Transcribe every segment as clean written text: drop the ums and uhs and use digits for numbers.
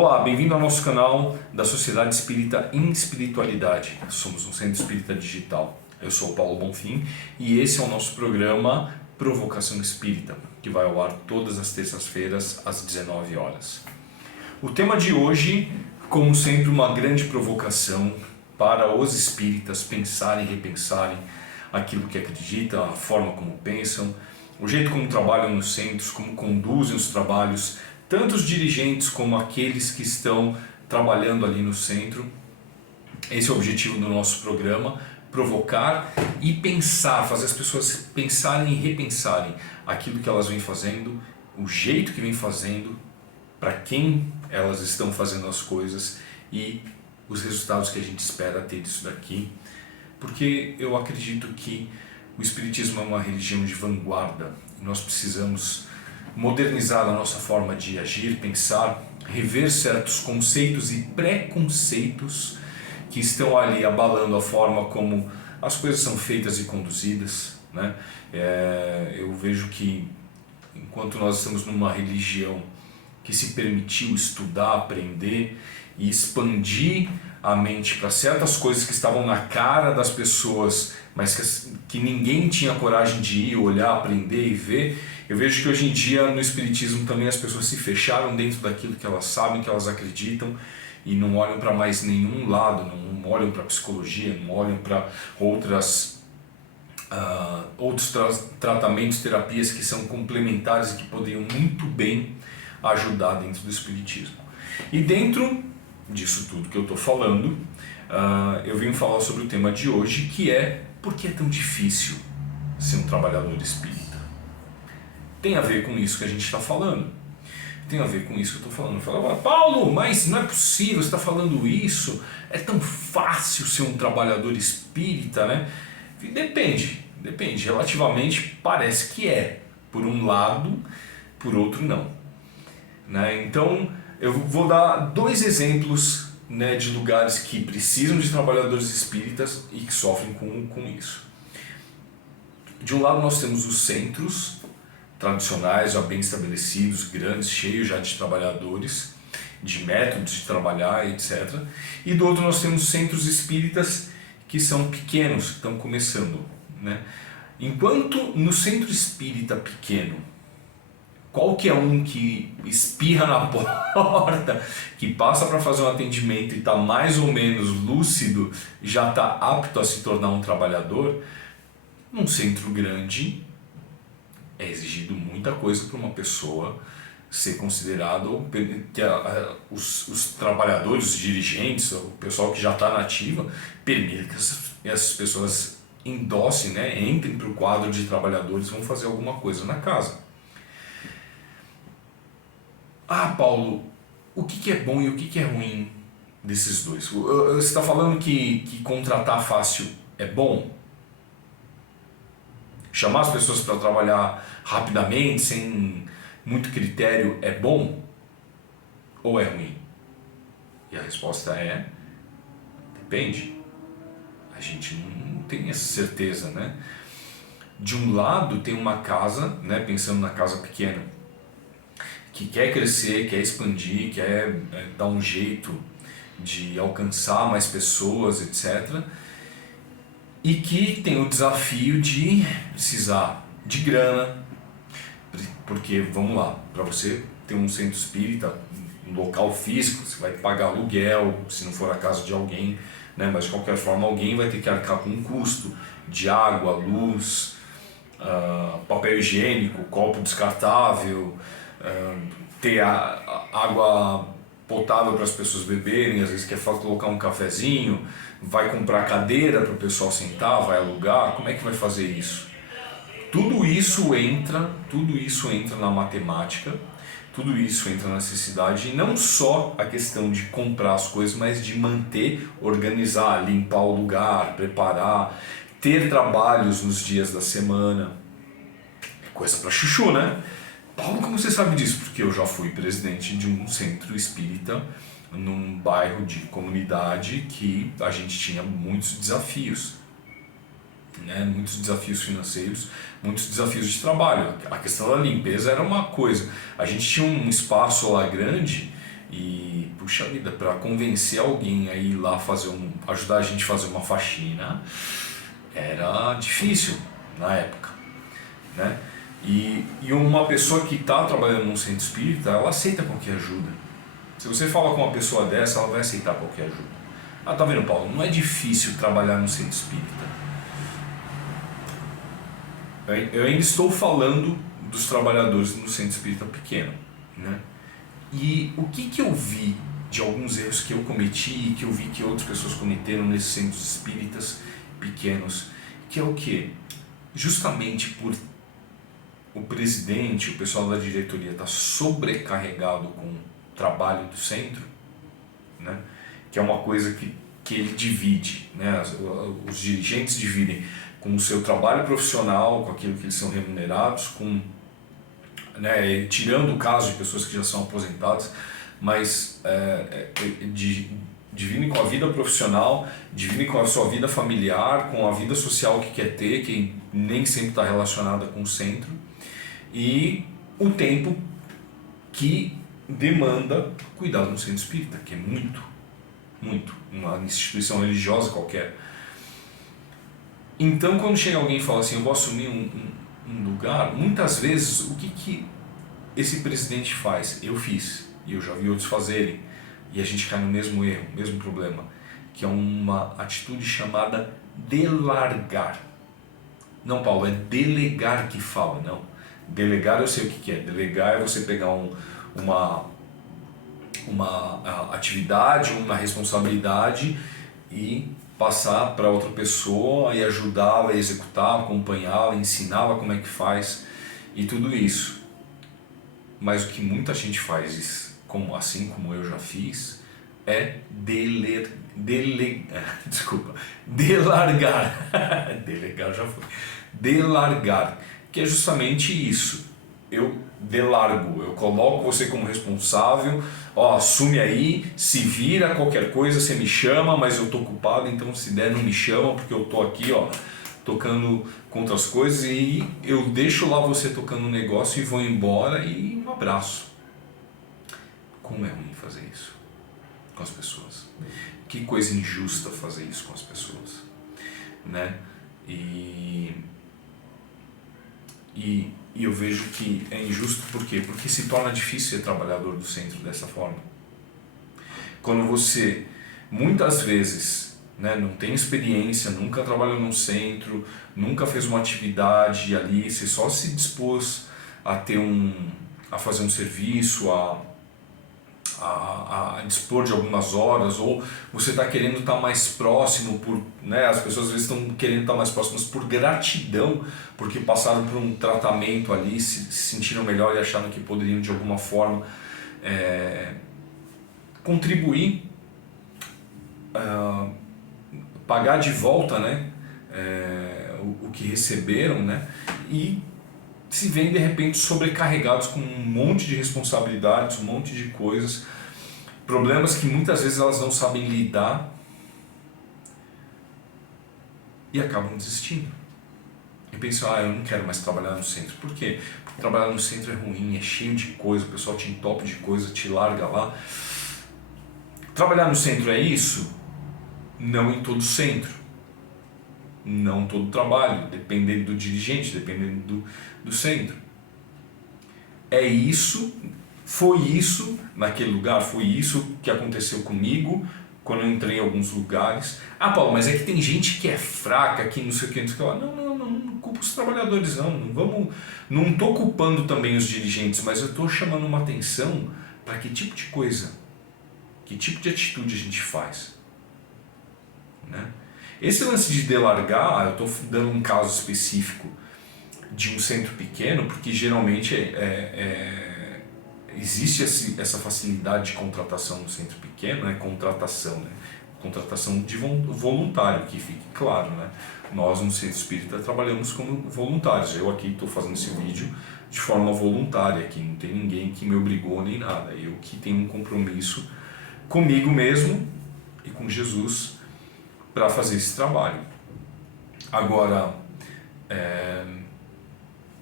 Olá, bem-vindo ao nosso canal da Sociedade Espírita em Espiritualidade. Somos um centro espírita digital. Eu sou o Paulo Bonfim e esse é o nosso programa Provocação Espírita, que vai ao ar todas as terças-feiras às 19 horas. O tema de hoje, como sempre, uma grande provocação para os espíritas pensarem e repensarem aquilo que acreditam, a forma como pensam, o jeito como trabalham nos centros, como conduzem os trabalhos, tanto os dirigentes como aqueles que estão trabalhando ali no centro. Esse é o objetivo do nosso programa, provocar e pensar, fazer as pessoas pensarem e repensarem aquilo que elas vêm fazendo, o jeito que vêm fazendo, para quem elas estão fazendo as coisas e os resultados que a gente espera ter disso daqui. Porque eu acredito que o Espiritismo é uma religião de vanguarda e nós precisamos modernizar a nossa forma de agir, pensar, rever certos conceitos e preconceitos que estão ali abalando a forma como as coisas são feitas e conduzidas, né? Eu vejo que enquanto nós estamos numa religião que se permitiu estudar, aprender e expandir a mente para certas coisas que estavam na cara das pessoas, mas que ninguém tinha coragem de ir, olhar, aprender e ver. Eu vejo que hoje em dia no Espiritismo também as pessoas se fecharam dentro daquilo que elas sabem, que elas acreditam e não olham para mais nenhum lado, não olham para a psicologia, não olham para outros tratamentos, terapias que são complementares e que poderiam muito bem ajudar dentro do Espiritismo. E dentro disso tudo que eu estou falando, eu vim falar sobre o tema de hoje, que é: por que é tão difícil ser um trabalhador espírita? Tem a ver com isso que a gente está falando. Tem a ver com isso que eu estou falando. Eu falo: Paulo, mas não é possível, você está falando isso? É tão fácil ser um trabalhador espírita, né? Depende. Relativamente parece que é. Por um lado, por outro não. Né? Então, eu vou dar dois exemplos, né, de lugares que precisam de trabalhadores espíritas e que sofrem com isso. De um lado nós temos os centros tradicionais, já bem estabelecidos, grandes, cheios já de trabalhadores, de métodos de trabalhar, etc. E do outro nós temos centros espíritas que são pequenos, que estão começando, né? Enquanto no centro espírita pequeno, qualquer um que espirra na porta, que passa para fazer um atendimento e está mais ou menos lúcido, já está apto a se tornar um trabalhador. Num centro grande é exigido muita coisa para uma pessoa ser considerado, que os trabalhadores, os dirigentes, o pessoal que já está na ativa, permita que essas pessoas endossem, né, entrem para o quadro de trabalhadores e vão fazer alguma coisa na casa. Ah, Paulo, o que é bom e o que é ruim desses dois? Você está falando que contratar fácil é bom? Chamar as pessoas para trabalhar rapidamente, sem muito critério, é bom? Ou é ruim? E a resposta é: depende. A gente não tem essa certeza, né? De um lado tem uma casa, né, pensando na casa pequena, que quer crescer, quer expandir, quer dar um jeito de alcançar mais pessoas, etc. E que tem o desafio de precisar de grana, porque, vamos lá, para você ter um centro espírita, um local físico, você vai pagar aluguel, se não for a casa de alguém, né? Mas de qualquer forma alguém vai ter que arcar com um custo de água, luz, papel higiênico, copo descartável, ter água potável para as pessoas beberem, às vezes quer colocar um cafezinho, vai comprar cadeira para o pessoal sentar, vai alugar. Como é que vai fazer isso? Tudo isso entra na matemática, tudo isso entra na necessidade, e não só a questão de comprar as coisas, mas de manter, organizar, limpar o lugar, preparar, ter trabalhos nos dias da semana. É coisa para chuchu, né? Paulo, como você sabe disso? Porque eu já fui presidente de um centro espírita num bairro de comunidade que a gente tinha muitos desafios, né? Muitos desafios financeiros, muitos desafios de trabalho. A questão da limpeza era uma coisa. A gente tinha um espaço lá grande E, puxa vida, para convencer alguém a ir lá ajudar a gente a fazer uma faxina, era difícil na época, né? E uma pessoa que está trabalhando num centro espírita, ela aceita qualquer ajuda. Se você fala com uma pessoa dessa, ela vai aceitar qualquer ajuda. Ah, tá vendo, Paulo? Não é difícil trabalhar no centro espírita. Eu ainda estou falando dos trabalhadores no centro espírita pequeno, né? E o que eu vi de alguns erros que eu cometi e que eu vi que outras pessoas cometeram nesses centros espíritas pequenos, que é o quê? Justamente por o presidente, o pessoal da diretoria está sobrecarregado com o trabalho do centro, né? Que é uma coisa que ele divide, né? Os dirigentes dividem com o seu trabalho profissional, com aquilo que eles são remunerados, né, tirando o caso de pessoas que já são aposentadas, mas dividem com a vida profissional, dividem com a sua vida familiar, com a vida social que quer ter, que nem sempre está relacionada com o centro, e o tempo que demanda cuidado no centro espírita, que é muito, uma instituição religiosa qualquer. Então, quando chega alguém e fala assim, eu vou assumir um lugar, muitas vezes, o que esse presidente faz? Eu fiz, e eu já vi outros fazerem, e a gente cai no mesmo erro, mesmo problema, que é uma atitude chamada delargar. Não, Paulo, é delegar que fala, não. Delegar eu sei o que é. Delegar é você pegar uma atividade, uma responsabilidade e passar para outra pessoa e ajudá-la a executar, acompanhá-la, ensiná-la como é que faz e tudo isso. Mas o que muita gente faz, assim como eu já fiz, é delargar. Delegar já foi. Delargar, que é justamente isso. Eu delargo, eu coloco você como responsável, assume aí, se vira, qualquer coisa você me chama, mas eu tô ocupado, então se der não me chama, porque eu tô aqui tocando com outras coisas, e eu deixo lá você tocando um negócio e vou embora e um abraço. Como é ruim fazer isso com as pessoas. Que coisa injusta fazer isso com as pessoas, né? E eu vejo que é injusto por quê? Porque se torna difícil ser trabalhador do centro dessa forma. Quando você, muitas vezes, né, não tem experiência, nunca trabalhou num centro, nunca fez uma atividade ali, você só se dispôs a fazer um serviço, a dispor de algumas horas, ou você está querendo estar mais próximo, né, as pessoas às vezes estão querendo estar mais próximas por gratidão, porque passaram por um tratamento ali, se sentiram melhor e acharam que poderiam de alguma forma contribuir, pagar de volta, né, o que receberam, né, e se veem de repente sobrecarregados com um monte de responsabilidades, um monte de coisas, problemas que muitas vezes elas não sabem lidar e acabam desistindo. E pensam, eu não quero mais trabalhar no centro. Por quê? Porque trabalhar no centro é ruim, é cheio de coisa, o pessoal te entope de coisa, te larga lá. Trabalhar no centro é isso? Não em todo centro. Não todo trabalho, dependendo do dirigente, dependendo do centro. É isso, foi isso naquele lugar, foi isso que aconteceu comigo quando eu entrei em alguns lugares. Paulo, mas é que tem gente que é fraca, que não sei o que, não sei o que. Não culpa os trabalhadores não estou culpando também os dirigentes, mas eu estou chamando uma atenção para que tipo de coisa, que tipo de atitude a gente faz, né? Esse lance de delargar, eu estou dando um caso específico de um centro pequeno, porque geralmente existe essa facilidade de contratação no centro pequeno, né? Contratação de voluntário, que fique claro, né? Nós no Centro Espírita trabalhamos como voluntários. Eu aqui estou fazendo esse vídeo de forma voluntária, aqui não tem ninguém que me obrigou nem nada. Eu que tenho um compromisso comigo mesmo e com Jesus para fazer esse trabalho. Agora,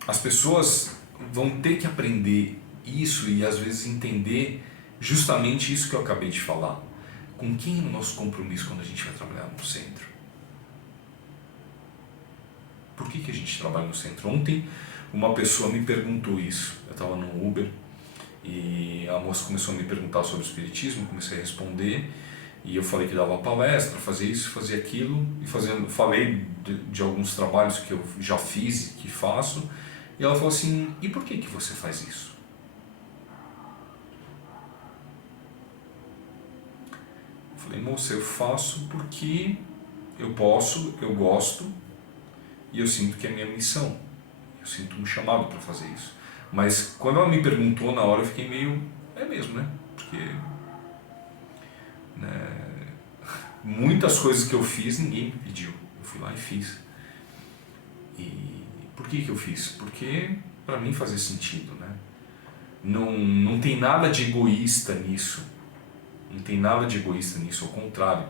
as pessoas vão ter que aprender isso e às vezes entender Justamente isso que eu acabei de falar. Com quem é o nosso compromisso quando a gente vai trabalhar no centro? Por que a gente trabalha no centro? Ontem uma pessoa me perguntou isso. Eu estava no Uber e a moça começou a me perguntar sobre o espiritismo, comecei a responder e eu falei que dava palestra, fazia isso, fazia aquilo e falei de alguns trabalhos que eu já fiz e que faço e ela falou assim, e por que você faz isso? Eu falei, moça, eu faço porque eu posso, eu gosto e eu sinto que é minha missão, eu sinto um chamado para fazer isso. Mas quando ela me perguntou na hora eu fiquei meio, é mesmo, né? Porque muitas coisas que eu fiz ninguém me pediu, eu fui lá e fiz. E por que eu fiz? Porque para mim fazia sentido, né? Não tem nada de egoísta nisso, não tem nada de egoísta nisso, ao contrário.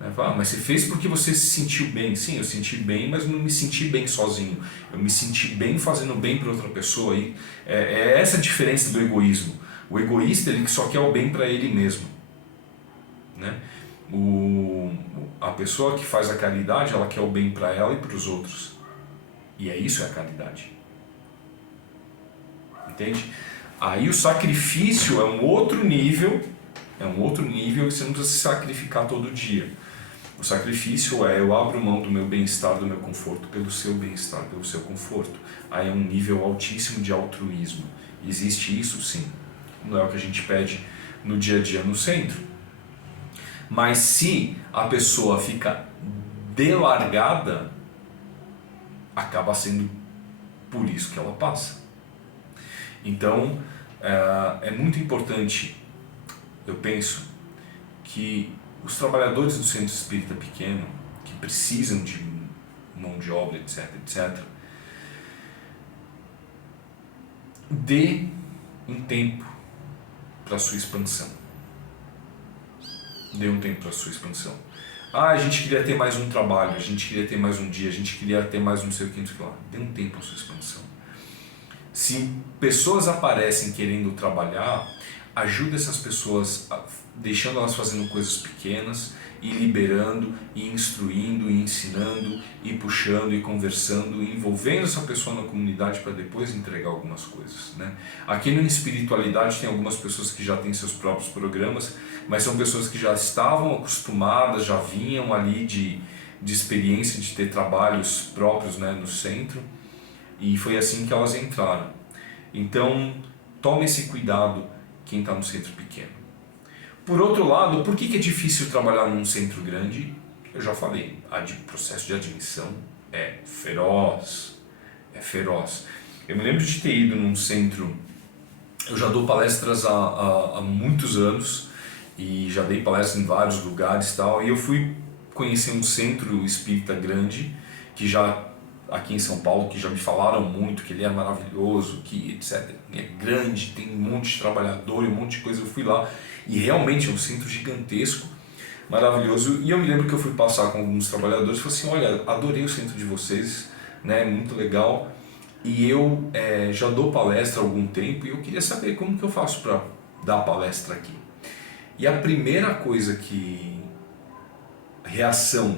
Né? Mas você fez porque você se sentiu bem. Sim, eu senti bem, mas não me senti bem sozinho. Eu me senti bem fazendo bem para outra pessoa. E é essa a diferença do egoísmo. O egoísta ele só quer o bem para ele mesmo. Né? A pessoa que faz a caridade, ela quer o bem para ela e para os outros. E isso é a caridade. Entende? Aí o sacrifício é um outro nível, que você não precisa se sacrificar todo dia. O sacrifício é eu abro mão do meu bem-estar, do meu conforto, pelo seu bem-estar, pelo seu conforto. Aí é um nível altíssimo de altruísmo. Existe isso sim. Não é o que a gente pede no dia a dia no centro. Mas se a pessoa fica delargada, acaba sendo por isso que ela passa. Então, é muito importante, eu penso, que os trabalhadores do centro espírita pequeno, que precisam de mão de obra, etc, etc, dê um tempo para a sua expansão. Dê um tempo para a sua expansão. A gente queria ter mais um trabalho, a gente queria ter mais um dia, a gente queria ter mais não sei o que, dê um tempo para a sua expansão. Se pessoas aparecem querendo trabalhar, ajuda essas pessoas, deixando elas fazendo coisas pequenas, e liberando, e instruindo, e ensinando, e puxando, e conversando, e envolvendo essa pessoa na comunidade para depois entregar algumas coisas. Né? Aqui na espiritualidade tem algumas pessoas que já têm seus próprios programas, mas são pessoas que já estavam acostumadas, já vinham ali de experiência de ter trabalhos próprios, né, no centro, e foi assim que elas entraram. Então, tome esse cuidado quem está no centro pequeno. Por outro lado, por que é difícil trabalhar num centro grande? Eu já falei, o processo de admissão é feroz. É feroz. Eu me lembro de ter ido num centro, eu já dou palestras há muitos anos, e já dei palestras em vários lugares e tal, e eu fui conhecer um centro espírita grande, que já aqui em São Paulo, que já me falaram muito, que ele é maravilhoso, que etc. É grande, tem um monte de trabalhador e um monte de coisa. Eu fui lá e realmente é um centro gigantesco, maravilhoso. E eu me lembro que eu fui passar com alguns trabalhadores e falei assim, olha, adorei o centro de vocês, né, muito legal. E eu já dou palestra há algum tempo e eu queria saber como que eu faço para dar palestra aqui. E a primeira coisa reação,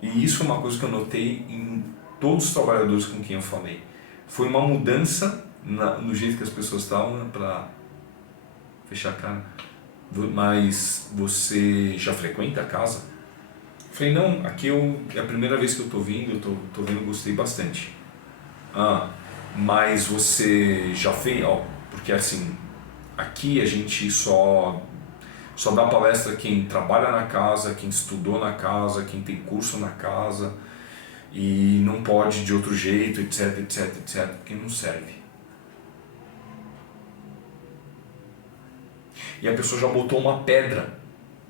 e isso é uma coisa que eu notei em todos os trabalhadores com quem eu falei, foi uma mudança no jeito que as pessoas estavam, né, para fechar a cara. Mas você já frequenta a casa? Eu falei, não, aqui é a primeira vez que eu estou vindo, eu tô vendo, gostei bastante. Mas você já fez? Porque assim, aqui a gente só dá palestra quem trabalha na casa, quem estudou na casa, quem tem curso na casa, e não pode de outro jeito, etc, etc, etc, porque não serve. E a pessoa já botou uma pedra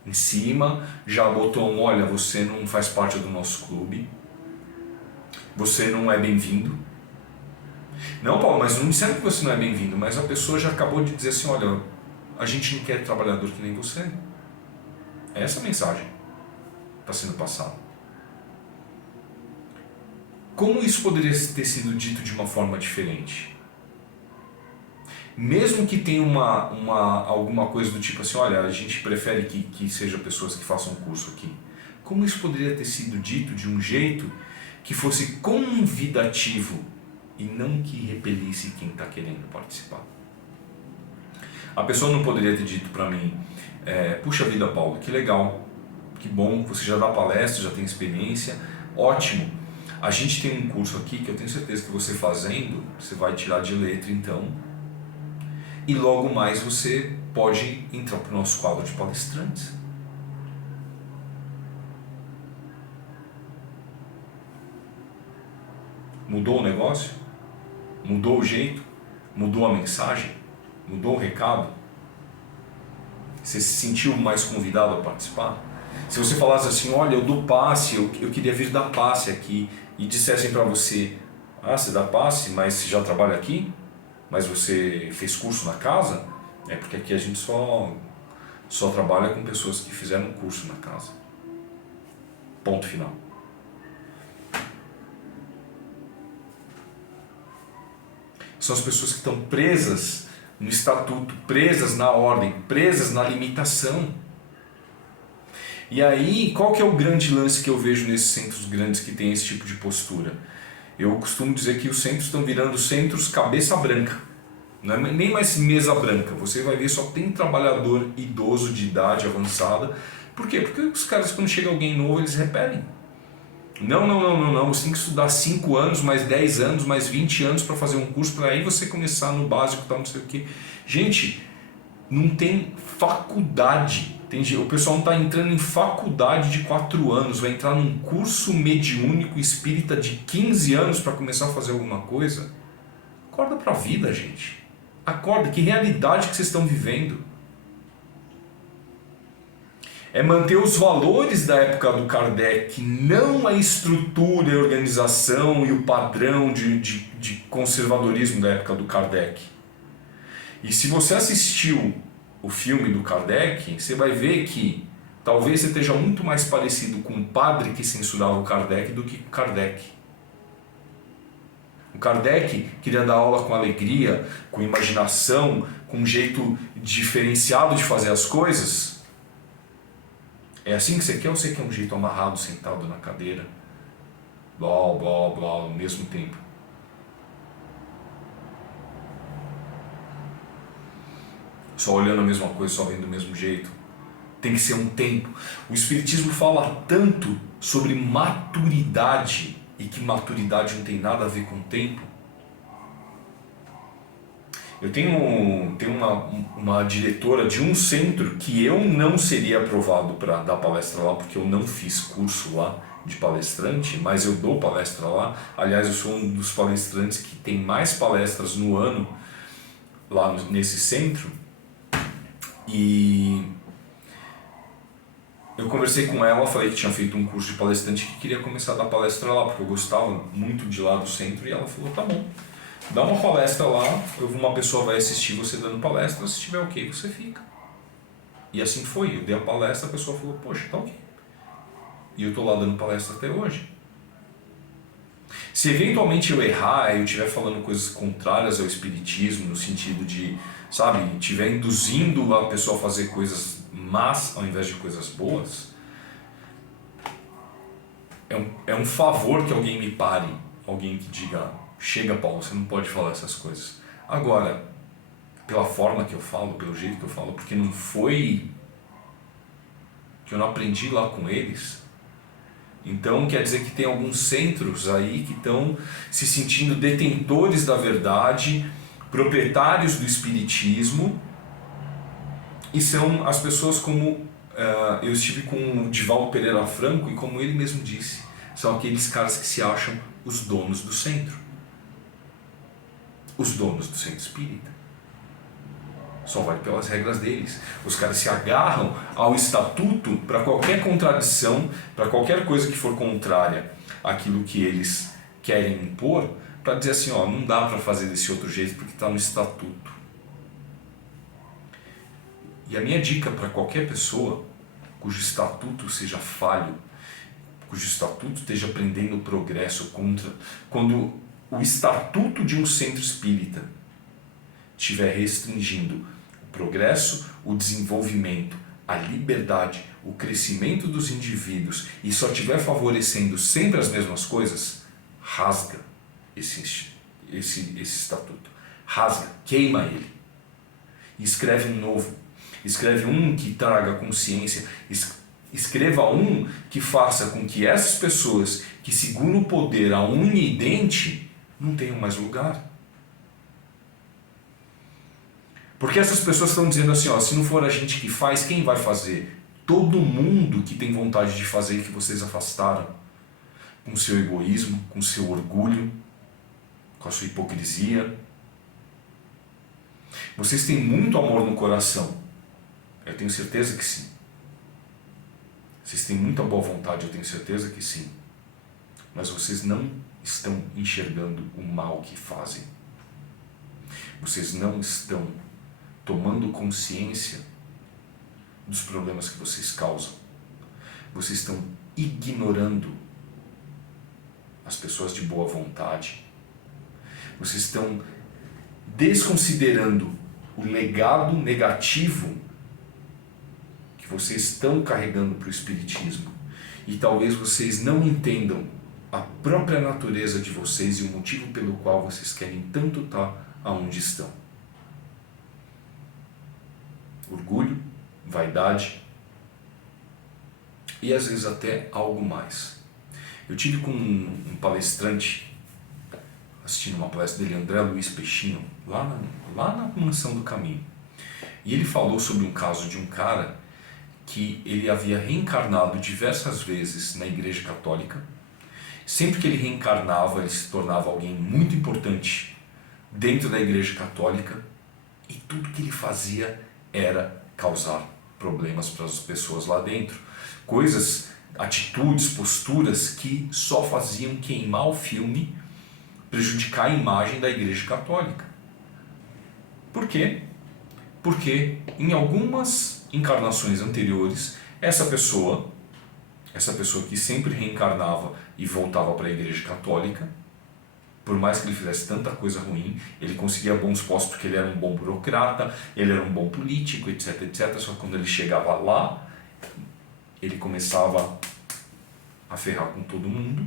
em cima, já botou olha, você não faz parte do nosso clube, você não é bem-vindo. Não, Paulo, mas não me disseram que você não é bem-vindo, mas a pessoa já acabou de dizer assim, olha, a gente não quer trabalhador que nem você. É essa a mensagem que está sendo passada. Como isso poderia ter sido dito de uma forma diferente? mesmo que tenha alguma coisa do tipo assim, olha, a gente prefere que seja pessoas que façam curso aqui. Como isso poderia ter sido dito de um jeito que fosse convidativo e não que repelisse quem está querendo participar? A pessoa não poderia ter dito para mim, puxa vida, Paulo, que legal, que bom, você já dá palestra, já tem experiência, ótimo. A gente tem um curso aqui que eu tenho certeza que você fazendo, você vai tirar de letra então, e logo mais você pode entrar para o nosso quadro de palestrantes. Mudou o negócio? Mudou o jeito? Mudou a mensagem? Mudou o recado? Você se sentiu mais convidado a participar? Se você falasse assim, olha, eu dou passe, eu queria vir dar passe aqui, e dissessem para você, você dá passe, mas você já trabalha aqui? Mas você fez curso na casa? É porque aqui a gente só trabalha com pessoas que fizeram curso na casa. Ponto final. São as pessoas que estão presas no estatuto, presas na ordem, presas na limitação. E aí, qual que é o grande lance que eu vejo nesses centros grandes que tem esse tipo de postura? Eu costumo dizer que os centros estão virando centros cabeça branca. Não é nem mais mesa branca. Você vai ver, só tem trabalhador idoso de idade avançada. Por quê? Porque os caras, quando chega alguém novo, eles repelem. Não. Você tem que estudar 5 anos, mais 10 anos, mais 20 anos para fazer um curso, para aí você começar no básico, tal, não sei o quê. Gente, não tem faculdade. O pessoal não está entrando em faculdade de 4 anos, vai entrar num curso mediúnico espírita de 15 anos para começar a fazer alguma coisa. Acorda para a vida, gente. Acorda, que realidade que vocês estão vivendo. É manter os valores da época do Kardec, não a estrutura, a organização e o padrão de conservadorismo da época do Kardec. E se você assistiu o filme do Kardec, você vai ver que talvez você esteja muito mais parecido com o padre que censurava o Kardec do que com o Kardec. O Kardec queria dar aula com alegria, com imaginação, com um jeito diferenciado de fazer as coisas. É assim que você quer ou você quer um jeito amarrado, sentado na cadeira? Blá, blá, blá, ao mesmo tempo. Só olhando a mesma coisa, só vendo do mesmo jeito. Tem que ser um tempo. O Espiritismo fala tanto sobre maturidade e que maturidade não tem nada a ver com tempo. Eu tenho uma diretora de um centro que eu não seria aprovado para dar palestra lá, porque eu não fiz curso lá de palestrante, mas eu dou palestra lá. Aliás, eu sou um dos palestrantes que tem mais palestras no ano lá nesse centro. E eu conversei com ela, falei que tinha feito um curso de palestrante, que queria começar a dar palestra lá, porque eu gostava muito de lá do centro, e ela falou, tá bom, dá uma palestra lá, uma pessoa vai assistir você dando palestra, se tiver ok, você fica. E assim foi, eu dei a palestra, a pessoa falou, poxa, tá ok. E eu tô lá dando palestra até hoje. Se eventualmente eu errar, eu estiver falando coisas contrárias ao espiritismo, no sentido de, sabe, estiver induzindo a pessoa a fazer coisas más ao invés de coisas boas, é um favor que alguém me pare, alguém que diga, chega, Paulo, você não pode falar essas coisas. Agora, pela forma que eu falo, pelo jeito que eu falo, porque não foi que eu não aprendi lá com eles. Então quer dizer que tem alguns centros aí que estão se sentindo detentores da verdade, proprietários do espiritismo, e são as pessoas como eu estive com o Divaldo Pereira Franco, e como ele mesmo disse, são aqueles caras que se acham os donos do centro, os donos do centro espírita. Só vai pelas regras deles. Os caras se agarram ao estatuto para qualquer contradição, para qualquer coisa que for contrária àquilo que eles querem impor, para dizer assim, ó, não dá para fazer desse outro jeito porque está no estatuto. E a minha dica para qualquer pessoa cujo estatuto seja falho, cujo estatuto esteja prendendo o progresso contra, quando o estatuto de um centro espírita estiver restringindo o progresso, o desenvolvimento, a liberdade, o crescimento dos indivíduos e só estiver favorecendo sempre as mesmas coisas, rasga esse estatuto. Rasga, queima ele. E escreve um novo. Escreve um que traga consciência. Escreva um que faça com que essas pessoas que seguram o poder a unha e dente não tenham mais lugar. Porque essas pessoas estão dizendo assim, ó, se não for a gente que faz, quem vai fazer? Todo mundo que tem vontade de fazer que vocês afastaram. Com seu egoísmo, com seu orgulho, com a sua hipocrisia. Vocês têm muito amor no coração. Eu tenho certeza que sim. Vocês têm muita boa vontade, eu tenho certeza que sim. Mas vocês não estão enxergando o mal que fazem. Vocês não estão tomando consciência dos problemas que vocês causam. Vocês estão ignorando as pessoas de boa vontade. Vocês estão desconsiderando o legado negativo que vocês estão carregando para o Espiritismo. E talvez vocês não entendam a própria natureza de vocês e o motivo pelo qual vocês querem tanto estar aonde estão. Orgulho, vaidade e às vezes até algo mais. Eu tive com um palestrante, assistindo uma palestra dele, André Luiz Peixinho, lá na Mansão do Caminho. E ele falou sobre um caso de um cara que ele havia reencarnado diversas vezes na Igreja Católica. Sempre que ele reencarnava, ele se tornava alguém muito importante dentro da Igreja Católica e tudo que ele fazia era causar problemas para as pessoas lá dentro. Coisas, atitudes, posturas que só faziam queimar o filme, prejudicar a imagem da Igreja Católica. Por quê? Porque em algumas encarnações anteriores, essa pessoa que sempre reencarnava e voltava para a Igreja Católica, por mais que ele fizesse tanta coisa ruim, ele conseguia bons postos porque ele era um bom burocrata, ele era um bom político, etc, etc. Só que quando ele chegava lá, ele começava a ferrar com todo mundo,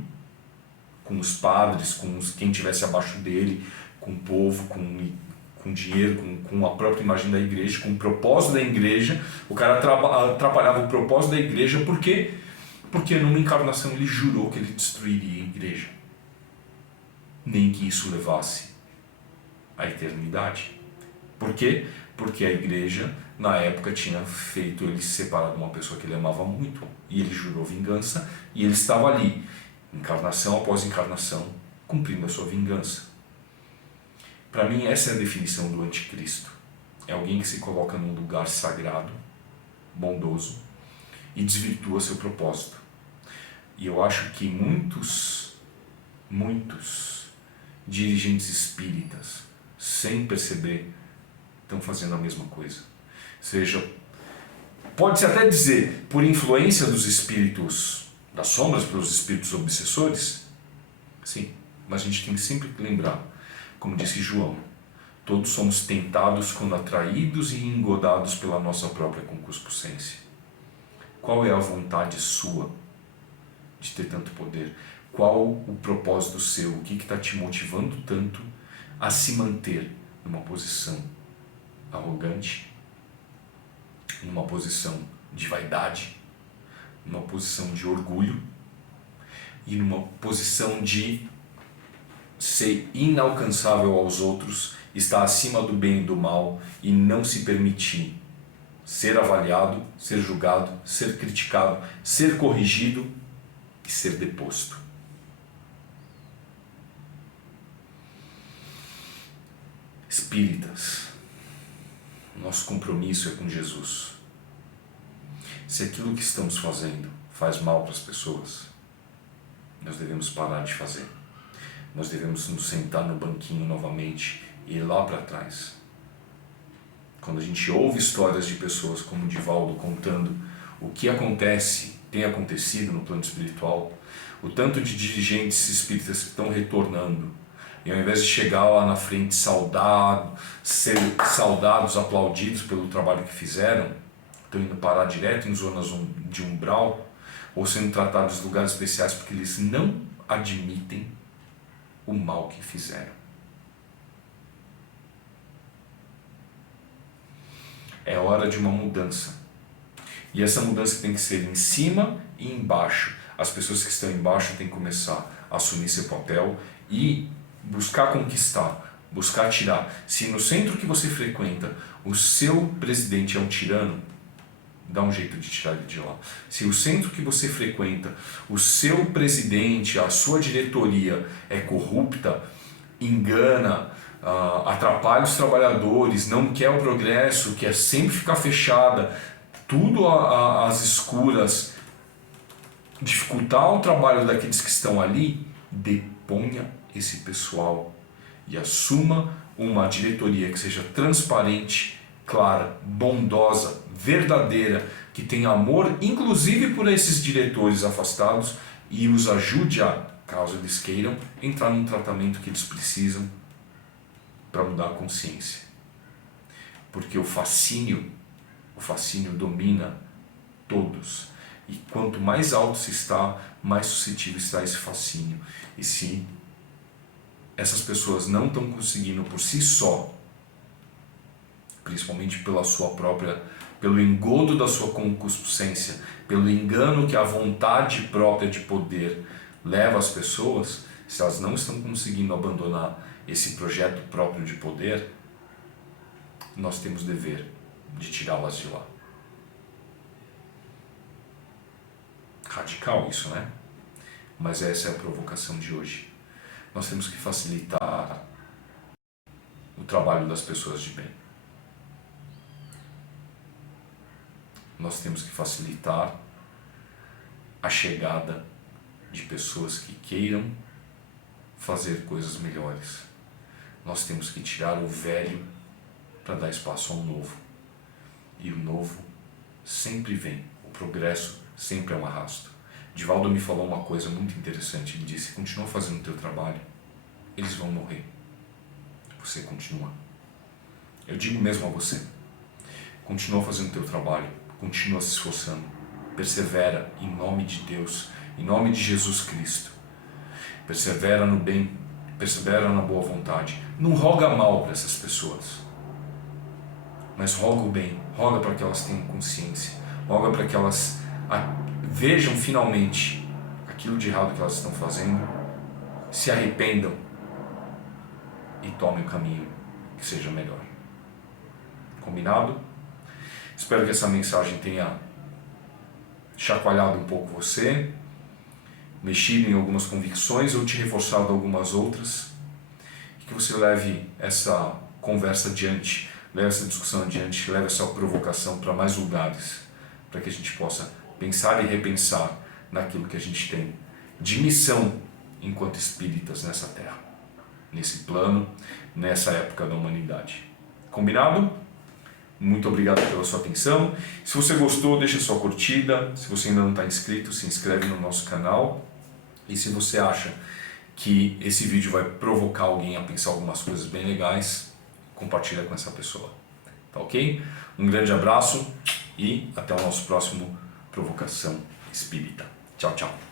com os padres, com quem estivesse abaixo dele, com o povo, com dinheiro, com a própria imagem da igreja, com o propósito da igreja. O cara atrapalhava o propósito da igreja porque numa encarnação ele jurou que ele destruiria a igreja. Nem que isso levasse à eternidade. Por quê? Porque a igreja, na época, tinha feito ele se separar de uma pessoa que ele amava muito, e ele jurou vingança, e ele estava ali, encarnação após encarnação, cumprindo a sua vingança. Para mim, essa é a definição do anticristo. É alguém que se coloca num lugar sagrado, bondoso, e desvirtua seu propósito. E eu acho que muitos dirigentes espíritas, sem perceber, estão fazendo a mesma coisa. Seja, pode-se até dizer, por influência dos espíritos das sombras, pelos espíritos obsessores, sim, mas a gente tem sempre que lembrar, como disse João, todos somos tentados quando atraídos e engodados pela nossa própria concupiscência. Qual é a vontade sua de ter tanto poder? Qual o propósito seu? O que está te motivando tanto a se manter numa posição arrogante, numa posição de vaidade, numa posição de orgulho e numa posição de ser inalcançável aos outros, estar acima do bem e do mal e não se permitir ser avaliado, ser julgado, ser criticado, ser corrigido e ser deposto? Espíritas, nosso compromisso é com Jesus. Se aquilo que estamos fazendo faz mal para as pessoas, nós devemos parar de fazer. Nós devemos nos sentar no banquinho novamente e ir lá para trás. Quando a gente ouve histórias de pessoas como o Divaldo contando o que tem acontecido no plano espiritual, o tanto de dirigentes espíritas que estão retornando, E ao invés de chegar lá na frente saudado, ser saudados, aplaudidos pelo trabalho que fizeram, estão indo parar direto em zonas de umbral, ou sendo tratados em lugares especiais porque eles não admitem o mal que fizeram. É hora de uma mudança. E essa mudança tem que ser em cima e embaixo. As pessoas que estão embaixo têm que começar a assumir seu papel e buscar conquistar, buscar tirar. Se no centro que você frequenta o seu presidente é um tirano, dá um jeito de tirar ele de lá. Se o centro que você frequenta, o seu presidente, a sua diretoria é corrupta, engana, atrapalha os trabalhadores, não quer o progresso, quer sempre ficar fechada, tudo às escuras, dificultar o trabalho daqueles que estão ali, deponha esse pessoal e assuma uma diretoria que seja transparente, clara, bondosa, verdadeira, que tenha amor, inclusive por esses diretores afastados, e os ajude a, caso eles queiram, entrar num tratamento que eles precisam para mudar a consciência. Porque o fascínio domina todos. E quanto mais alto se está, mais suscetível está esse fascínio. E se essas pessoas não estão conseguindo por si só, principalmente pelo engodo da sua concupiscência, pelo engano que a vontade própria de poder leva as pessoas, se elas não estão conseguindo abandonar esse projeto próprio de poder, nós temos dever de tirá-las de lá. Radical isso, né? Mas essa é a provocação de hoje. Nós temos que facilitar o trabalho das pessoas de bem. Nós temos que facilitar a chegada de pessoas que queiram fazer coisas melhores. Nós temos que tirar o velho para dar espaço ao novo. E o novo sempre vem. O progresso sempre é um arrasto. Divaldo me falou uma coisa muito interessante. Ele disse: continua fazendo o teu trabalho, eles vão morrer. Você continua. Eu digo mesmo a você: continua fazendo o teu trabalho, continua se esforçando, persevera em nome de Deus, em nome de Jesus Cristo. Persevera no bem, persevera na boa vontade. Não roga mal para essas pessoas, mas roga o bem, roga para que elas tenham consciência, roga para que elas vejam finalmente aquilo de errado que elas estão fazendo, se arrependam e tomem o caminho que seja melhor. Combinado? Espero que essa mensagem tenha chacoalhado um pouco você, mexido em algumas convicções ou te reforçado algumas outras, e que você leve essa conversa adiante, leve essa discussão adiante, leve essa provocação para mais lugares, para que a gente possa pensar e repensar naquilo que a gente tem de missão enquanto espíritas nessa terra, nesse plano, nessa época da humanidade. Combinado? Muito obrigado pela sua atenção. Se você gostou, deixa sua curtida. Se você ainda não está inscrito, se inscreve no nosso canal. E se você acha que esse vídeo vai provocar alguém a pensar algumas coisas bem legais, compartilha com essa pessoa. Tá ok? Um grande abraço e até o nosso próximo Provocação Espírita. Tchau, tchau.